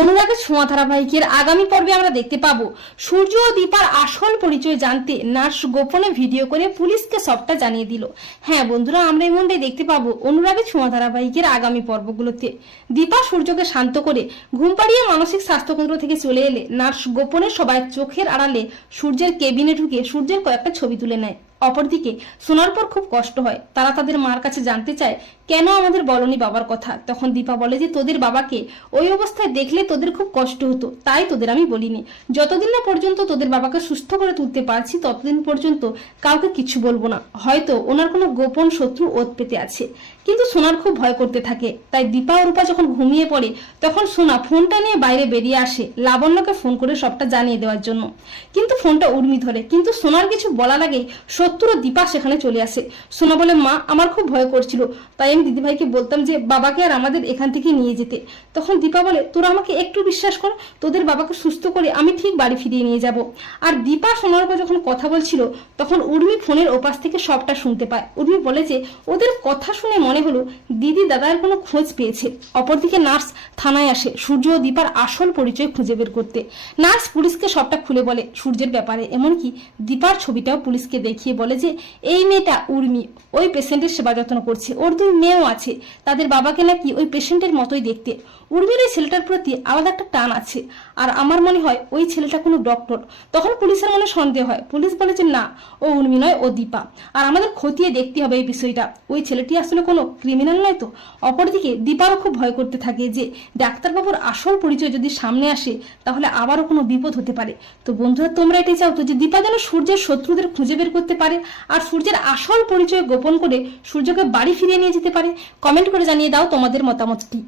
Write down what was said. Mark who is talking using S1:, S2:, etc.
S1: অনুরাগের ছোঁয়া ধারাবাহিকের আগামী পর্বে আমরা দেখতে পাবো। সূর্য ও দীপার আসল পরিচয় জানতে নার্স গোপনে ভিডিও করে পুলিশকে সবটা জানিয়ে দিল। হ্যাঁ বন্ধুরা, আমরা এই মধ্যে দেখতে পাবো অনুরাগের ছোঁয়া ধারাবাহিকের আগামী পর্বগুলোতে। দীপা সূর্যকে শান্ত করে ঘুম পাড়িয়ে মানসিক স্বাস্থ্যকেন্দ্র থেকে চলে এলে নার্স গোপনে সবাই চোখের আড়ালে সূর্যের কেবিনে ঢুকে সূর্যের কয়েকটা ছবি তুলে নেয়। অপরদিকে শোনার পর খুব কষ্ট হয়। তারা তাদের মার কাছে জানতে চায়, কেন আমাদের বলনি বাবার কথা? তখন দীপা বলে যে, তোদের বাবাকে ওই অবস্থায় দেখলে তোদের খুব কষ্ট হতো, তাই তোদের আমি বলিনি। যতদিন না পর্যন্ত তোদের বাবাকে সুস্থ করে তুলতে পারছি, ততদিন পর্যন্ত কাউকে কিছু বলব না। হয়তো ওনার কোনো গোপন শত্রু ওত পেতে আছে। কিন্তু সোনার খুব ভয় করতে থাকে। তাই দীপা ও রূপা যখন ঘুমিয়ে পড়ে, তখন সোনা ফোনটা নিয়ে বাইরে বেরিয়ে আসে লাবণ্যকে ফোন করে সবটা জানিয়ে দেওয়ার জন্য। কিন্তু ফোনটা উর্মি ধরে। কিন্তু সোনার কিছু বলা লাগেই সত্তর দীপা সেখানে চলে আসে। সোনা বলে, মা, আমার খুব ভয় করছিল। তাই আমি দিদিভাইকে বলতাম যে, বাবাকে আর আমাদের এখান থেকে নিয়ে যেতে। তখন দীপা বলে, তোরা আমাকে একটু বিশ্বাস কর, তোদের বাবাকে সুস্থ করে আমি ঠিক বাড়ি ফিরিয়ে নিয়ে যাব। আর দীপা সোনার উপর যখন কথা বলছিল, তখন উর্মি ফোনের ওপাশ থেকে সবটা শুনতে পায়। উর্মি বলে যে, ওদের কথা শুনে মনে হলো দিদি দাদার কোনো খোঁজ পেয়েছে। অপরদিকে নার্স থানায় আসে, সূর্য ও দীপার আসল পরিচয় খুঁজে বের করতে। নার্স পুলিশকে সবটা খুলে বলে, সূর্যের ব্যাপারে, এমনকি দীপার ছবিটাও পুলিশকে দেখিয়ে বলে যে, এই মেয়েটা উর্মি, ওই পেশেন্টের সেবা যত্ন করছে। ওর দুই মেয়েও আছে। তাদের বাবাকে নাকি ওই পেশেন্টের মতোই দেখতে। উর্মির ওই ছেলেটার প্রতি আলাদা একটা টান আছে। আর আমার মনে হয় ওই ছেলেটা কোনো ডক্টর তখন পুলিশের মনে সন্দেহ হয়। পুলিশ বলে যে, না, ও উর্মি নয়, ও দীপা। আর আমাদের খতিয়ে দেখতে হবে এই বিষয়টা। ওই ছেলেটি আসলে কোনো ক্রিমিনাল নয় তো? অপরদিকে দীপারও খুব ভয় করতে থাকে যে, ডাক্তারবাবুর আসল পরিচয় যদি সামনে আসে, তাহলে আবারও কোনো বিপদ হতে পারে। তো বন্ধুরা, তোমরা এটাই চাও তো যে, দীপা যেন সূর্যের শত্রুদের খুঁজে বের করতে পারে আর সূর্যের আসল পরিচয় গোপন করে সূর্যকে বাড়ি ফিরিয়ে নিয়ে যেতে পারে। কমেন্ট করে জানিয়ে দাও তোমাদের মতামত মতামতটি